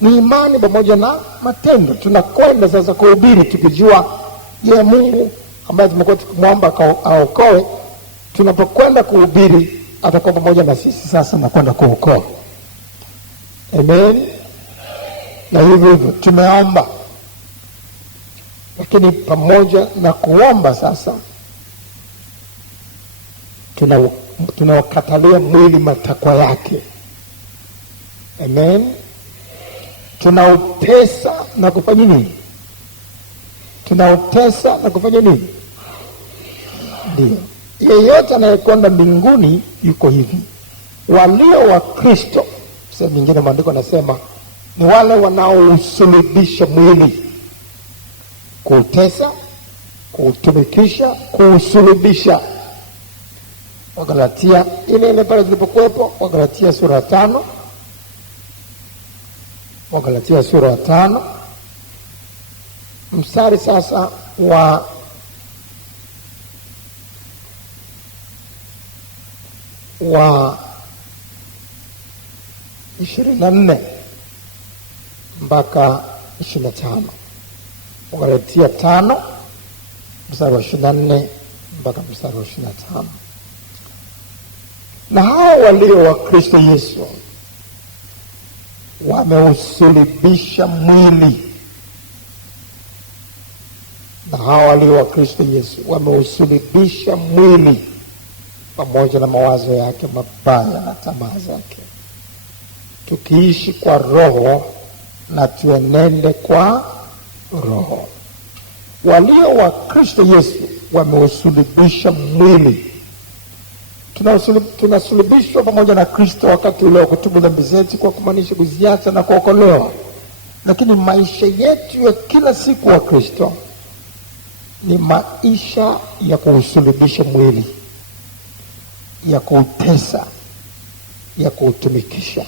Ni imani pamoja na matendo. Tunakwenda sasa kuhubiri tukijua yeye Mungu ambaye tumekuwa tukimwomba aokoe, tunapokwenda kuhubiri atakuwa pamoja na sisi sasa na kwenda kuokoa. Amen. Na hivyo tumeomba, lakini pamoja na kuomba sasa tunawakatalia mwili matakwa yake. Amen. Tunautesa na kufanya nini? Tunautesa na kufanya nini? Ndio. Yeyote anayekwenda mbinguni yuko hivi. Walio wa Kristo, sehemu nyingine maandiko yanasema, ni wale wanaousulubisha mwili. Kuutesa, kuutumikisha, kuusulubisha. Wagalatia ile pale tulipokuwepo, Wagalatia sura 5. Wagalatia sura 5 mstari sasa wa wa 24 mpaka 25. Wagalatia 5 mstari wa 24 mpaka mstari wa 25. Na hao walio wa Kristo Yesu wameusulubisha mwili. Na hao walio wa Kristo Yesu wameusulubisha mwili pamoja na mawazo yake mabaya na tamaa zake, tukiishi kwa Roho na tuenende kwa Roho. Walio wa Kristo Yesu wameusulubisha mwili. Tunasulubishwa pamoja na Kristo wakati ule wa kutubu dhambi zetu, kwa kumaanisha kuziacha na kuokolewa. Lakini maisha yetu ya kila siku wa Kristo ni maisha ya kuusulubisha mwili, ya kuutesa, ya kuutumikisha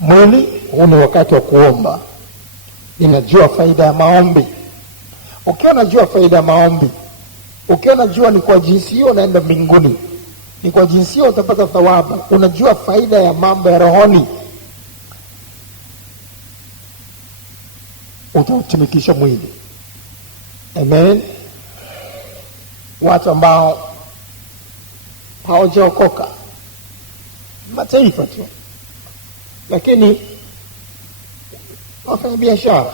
mwili. Huu ni wakati wa kuomba. Ninajua faida ya maombi. Ukiwa unajua faida ya maombi, ukiwa unajua ni kwa jinsi hiyo unaenda mbinguni, ni kwa jinsi hiyo utapata thawabu, unajua faida ya mambo ya rohoni, utautumikisha mwili. Amen. Watu ambao hawajaokoka, mataifa tu, lakini wafanya biashara,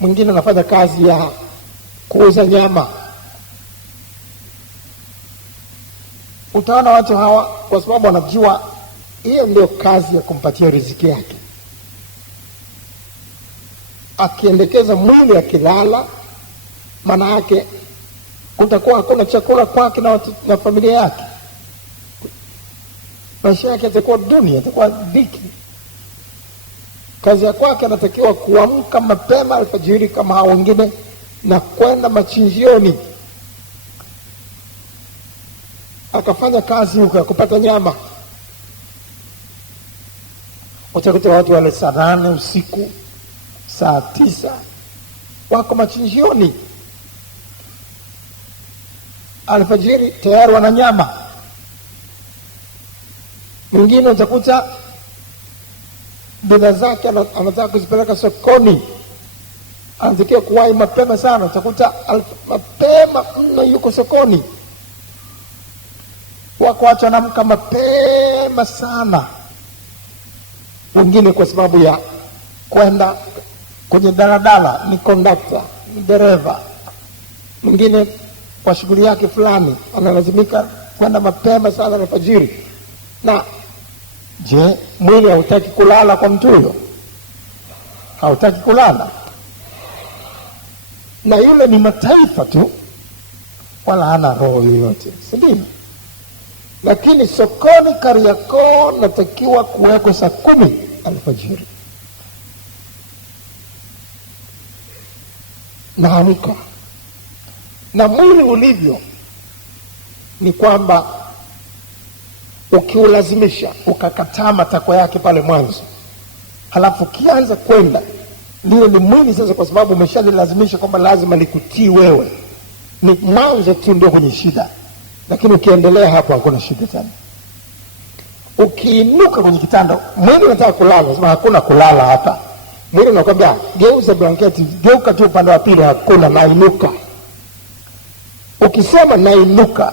mwingine anafanya kazi ya kuuza nyama. Utaona watu hawa, kwa sababu wanajua hiyo ndio kazi ya kumpatia riziki yake, akiendekeza mwili akilala, maana yake kutakuwa hakuna chakula kwake na familia yake. Maisha yake yatakuwa duni, yatakuwa dhiki. Kazi ya kwake anatakiwa kuamka mapema alfajiri kama hao wengine na kwenda machinjioni, akafanya kazi huko ya kupata nyama. Utakuta watu wale saa 8 usiku, saa 9 wako machinjioni, alfajiri tayari wana nyama. Mwingine utakuta bidhaa zake anataka kuzipeleka sokoni, anatakiwa kuwahi mapema sana. Utakuta mapema mno yuko sokoni. Wako watu wanamka mapema sana, wengine kwa sababu ya kwenda kwenye daladala, ni kondakta, ni dereva. Mwingine kwa shughuli yake fulani analazimika kwenda mapema sana alfajiri. Na je, mwili hautaki kulala kwa mtu huyo? Hautaki kulala. Na yule ni mataifa tu, wala hana roho yoyote, si ndio? Lakini sokoni Kariakoo natakiwa kuwekwa saa 10 alfajiri. Naamka na mwili ulivyo ni kwamba ukiulazimisha ukakataa matakwa yake pale mwanzo, halafu kianza kwenda, ndio ni mwili sasa, kwa sababu umeshalilazimisha kwamba lazima likutii wewe. Ni mwanzo tu ndio kwenye shida, lakini ukiendelea hapo hakuna shida tena. Ukiinuka kwenye kitanda, mwili unataka kulala, sema hakuna kulala hapa. Mwili unakwambia geuza blanketi, geuka tu upande wa pili, hakuna, nainuka. Ukisema nainuka,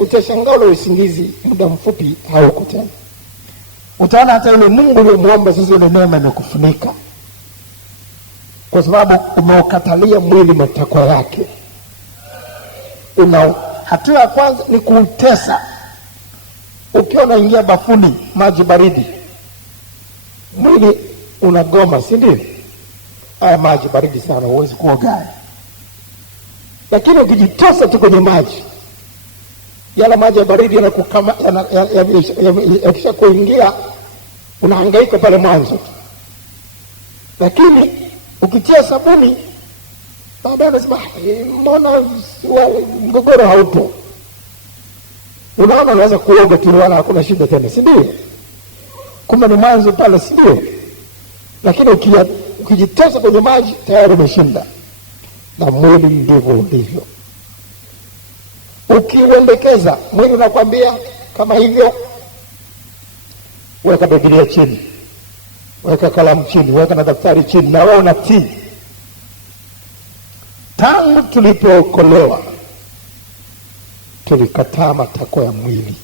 utashangaa ule usingizi muda mfupi hauko tena. Utaona hata yule Mungu uliyemuomba sasa ile neema imekufunika, kwa sababu umeukatalia mwili matakwa yake. Hatua ya kwanza ni kuutesa. Ukiwa unaingia bafuni maji baridi, mwili unagoma, si ndio? Haya maji baridi sana, huwezi kuoga. Lakini ukijitosa tu kwenye maji, yale maji ya baridi yanakukama, yakisha kuingia unahangaika pale mwanzo tu. Lakini ukitia sabuni, baadaye unasema mbona mgogoro haupo. Unaona unaweza kuoga tu wala hakuna shida tena, si ndio? Kumbe ni mwanzo pale, si ndio? Lakini ukijitosa kwenye maji tayari umeshinda. Na mwili ndivyo ulivyo. Ukiuendekeza mwili unakwambia kama hivyo, weka Biblia chini, weka kalamu chini, weka na daftari chini, na wewe unatii. Tangu tulipookolewa tulikataa matakwa ya mwili.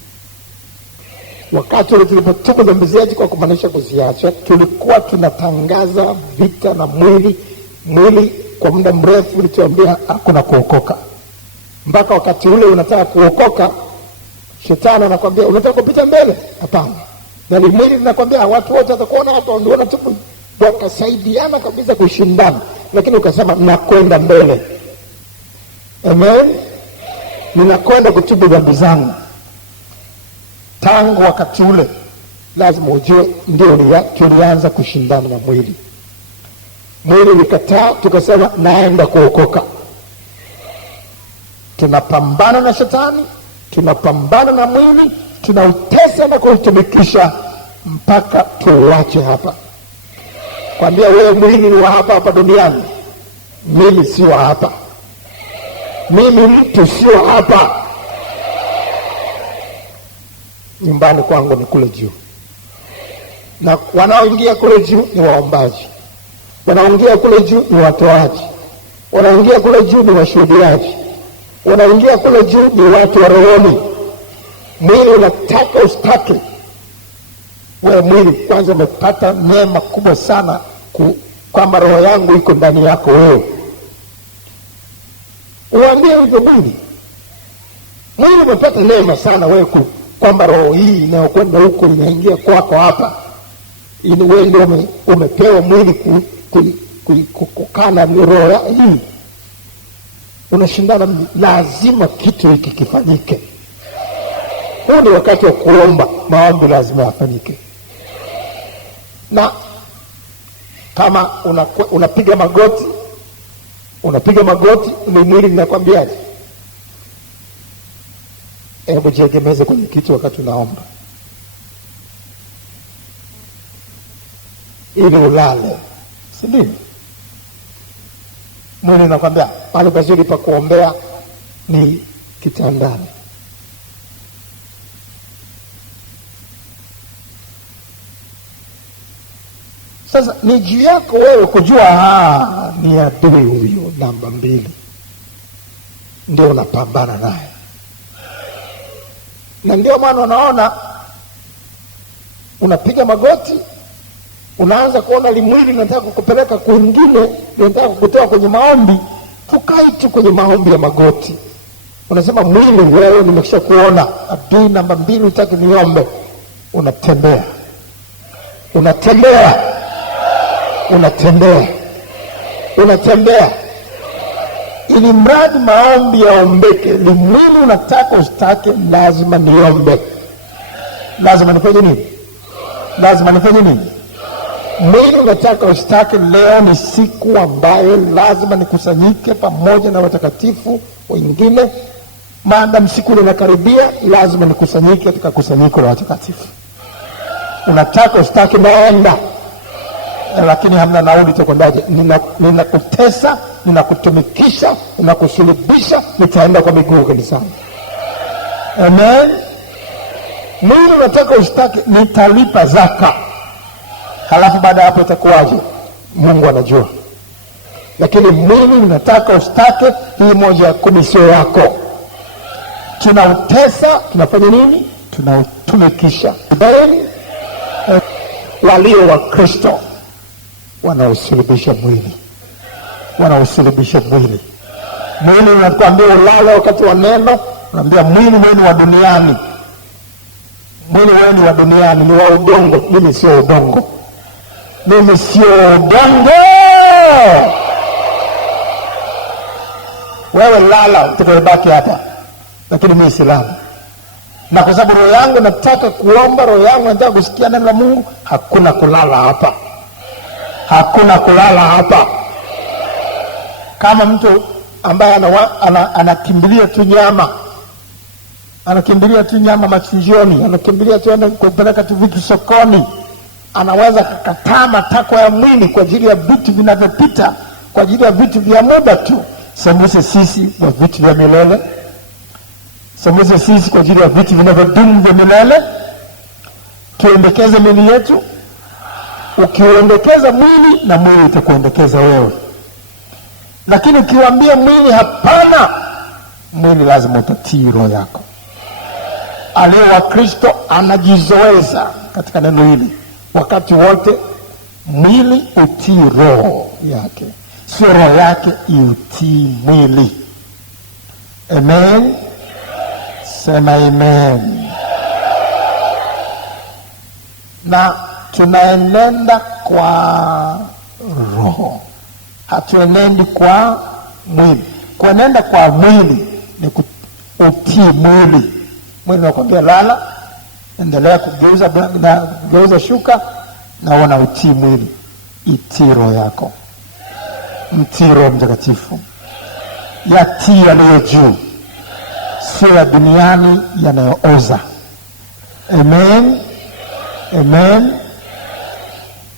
Wakati ule tulipotubu dhambi zetu kwa kumaanisha kuziacha, tulikuwa tunatangaza vita na mwili. Mwili kwa muda mrefu ulituambia hakuna kuokoka. Mpaka wakati ule unataka kuokoka, shetani anakuambia unataka kupita mbele. Hapana. Na mwili unakuambia watu wote watakuona hapo, ndio wanatubu, wakasaidiana kabisa kushindana. Lakini ukasema nakwenda mbele. Amen. Ninakwenda kutubu dhambi zangu. Tangu wakati ule lazima ujue ndio tulianza kushindana na mwili. Mwili ulikataa, tukasema naenda kuokoka. Tunapambana na shetani, tunapambana na mwili, tunautesa na kuutumikisha mpaka tuuache hapa. Kwambia wewe mwili ni wa hapa duniani, mimi si wa hapa. Mimi mtu sio hapa. Nyumbani kwangu ni kule juu. Na wanaoingia kule juu ni waombaji. Wanaoingia kule juu ni watoaji. Wanaoingia kule juu ni washuhudiaji. Wanaoingia kule juu ni watu wa rohoni. Mwili unataka ustake. Wewe mwili kwanza umepata neema kubwa sana kwamba roho yangu iko ndani yako wewe. Uambie hivyo mwili. Mwili umepata neema sana wewe kwamba roho hii inayokwenda huko inaingia kwako hapa. Ili wewe ndio umepewa mwili kukana roho hii. Unashindana, lazima kitu hiki kifanyike. Huu ni wakati wa kuomba, maombi lazima yafanyike. Na kama unapiga magoti, ni mwili linakwambiaje? Hebu jiegemeze kwenye kitu wakati unaomba, ili ulale, si ndio? Mwili unakwambia pale pazuri pa kuombea ni kitandani. Sasa ni juu yako wewe kujua ni adui huyo namba 2. Ndio unapambana naye. Na ndio maana unaona unapiga magoti, unaanza kuona limwili linataka kukupeleka kwingine, linataka kukutoa kwenye maombi. Tukai tu kwenye maombi ya magoti. Unasema mwili, wewe nimekisha kuona adui namba 2 utaki niombe. Unatembea. ili mradi maombi yaombeke. Ni mwili unataka usitake, lazima niombe. Lazima nifanye nini? Lazima nifanye nini? Mwili unataka usitake, leo ni siku ambayo lazima nikusanyike pamoja na watakatifu wengine. Maadamu siku inakaribia, lazima nikusanyike katika kusanyiko la watakatifu. Unataka usitake, naenda. Lakini hamna nauli, utakondaje? Ninakutesa, ninakutumikisha, ninakusulubisha, nitaenda kwa miguu kanisani. Amen. Mwili unataka usitake, nitalipa zaka. Halafu baada hapo itakuwaje? Mungu anajua. Lakini mwili unataka usitake, hii moja ya komisio yako. Tunautesa, tunafanya nini? Tunautumikisha. Walio wa Kristo wanausulubisha mwili. Wanausulubisha mwili. Mwili unakuambia ulale wakati wa neno, unaambia mwili wenu wa duniani. Mwili wenu wa duniani ni wa udongo. Mimi sio udongo. Mimi sio udongo. Wewe lala, tutabaki hapa. Lakini mimi silala. Na kwa sababu roho yangu nataka kuomba, roho yangu nataka kusikia neno la Mungu, hakuna kulala hapa. Hakuna kulala hapa. Kama mtu ambaye anakimbilia tu nyama, anakimbilia tu nyama machinjioni, anakimbilia tu kupeleka tu vitu sokoni, anaweza kukataa matakwa ya mwili kwa ajili ya vitu vinavyopita, kwa ajili ya vitu vya muda tu. Sembuse sisi kwa vitu vya milele. Sembuse sisi kwa ajili ya vitu vinavyodumu vya milele. Tuendekeze mwili yetu. Ukiuendekeza mwili, na mwili utakuendekeza wewe. Lakini ukiwaambia mwili hapana, mwili lazima utatii roho yako. Aliye wa Kristo anajizoeza katika neno hili wakati wote. Mwili utii roho yake, sio roho yake iutii mwili. Amen. Sema amen. Na tunaenenda kwa roho, hatuenendi kwa mwili. Kuenenda kwa mwili ni kutii mwili. Mwili unakwambia lala, endelea kugeuza shuka, na wana utii mwili. Itii roho yako. Mtii Roho Mtakatifu. Yatii yaliyo juu, sio ya duniani yanayooza. Amen. Amen.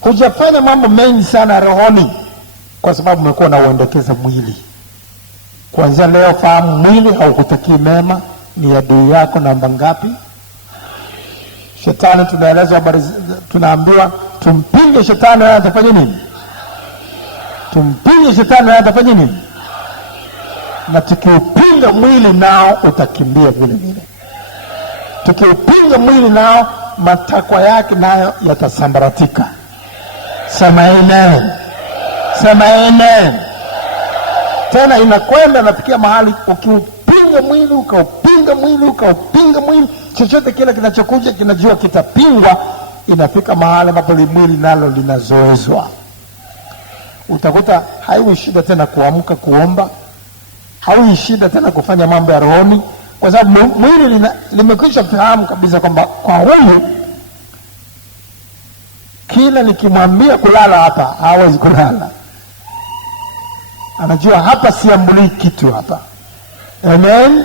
Hujafanya mambo mengi sana rohoni kwa sababu umekuwa na uendekeza mwili. Kuanzia leo fahamu, mwili haukutakii mema, ni adui yako namba ngapi? Shetani tunaelezwa habari, tunaambiwa tumpinge shetani, na atafanya nini? Tumpinge shetani, na atafanya nini? Na tukiupinga mwili nao utakimbia vile vile. Tukiupinga mwili nao, matakwa yake nayo yatasambaratika. Sema amen. Sema amen. Tena inakwenda nafikia mahali ukiupinga mwili, ukaupinga mwili, ukaupinga mwili, chochote kile kinachokuja kinajua kitapingwa, inafika mahali ambapo mwili nalo linazoezwa. Utakuta haiwi shida tena kuamka kuomba, haiwi shida tena kufanya mambo ya rohoni, kwa sababu mwili limekwisha fahamu kabisa kwamba kwa huyu kila nikimwambia kulala hapa hawezi kulala. Anajua hapa siambuli kitu hapa. Amen.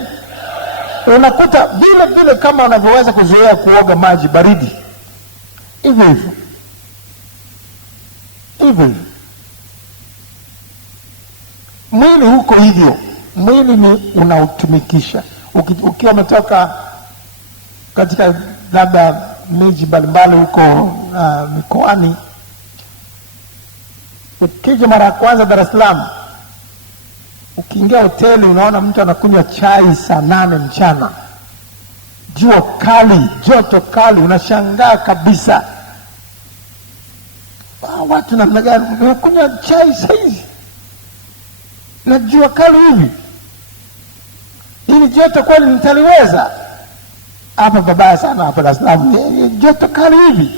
Unakuta vile vile kama unavyoweza kuzoea kuoga maji baridi, hivyo hivyo mwili huko hivyo. Mwili ni unautumikisha. Ukiwa umetoka katika labda miji mbalimbali huko mikoani, ukija mara ya kwanza Dar es Salaam, ukiingia hoteli unaona mtu anakunywa chai saa 8 mchana, jua kali, joto kali, unashangaa kabisa. Watu namna gani wanakunywa chai saizi na jua kali hivi? Hili joto kweli nitaliweza? Hapa babaya sana hapa Dar es Salaam, joto kali hivi.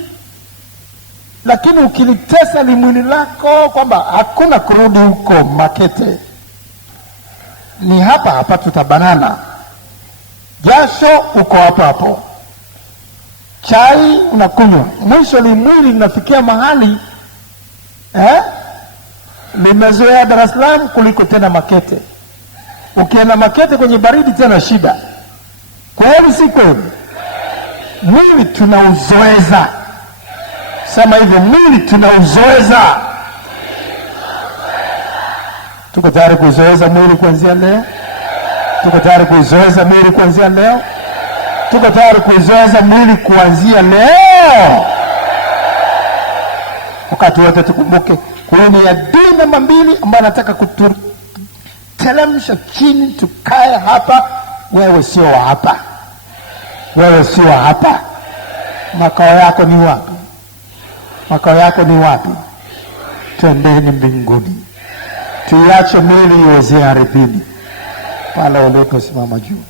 Lakini ukilitesa limwili lako kwamba hakuna kurudi huko Makete, ni hapa hapa, tutabanana. Jasho uko hapo hapo, chai unakunywa, mwisho ni mwili unafikia mahali nimezoea Dar es Salaam kuliko tena Makete. Ukienda Makete kwenye baridi tena shida. Kweli si kweli? Mwili tunauzoeza. Sema hivyo, mwili tunauzoeza. Tuko tayari kuzoeza mwili kuanzia leo? Tuko tayari kuzoeza mwili kuanzia leo? Tuko tayari kuzoeza mwili kuanzia leo? Wakati wote tukumbuke, huyu ni adui namba 2 ambaye anataka kututeremsha chini tukae hapa. Wewe sio wa hapa. Wewe sio wa hapa. Makao yako ni wapi? Makao yako ni wapi? Twendeni mbinguni. Tuiache mwili iozee ardhini. Pale uliposimama juu.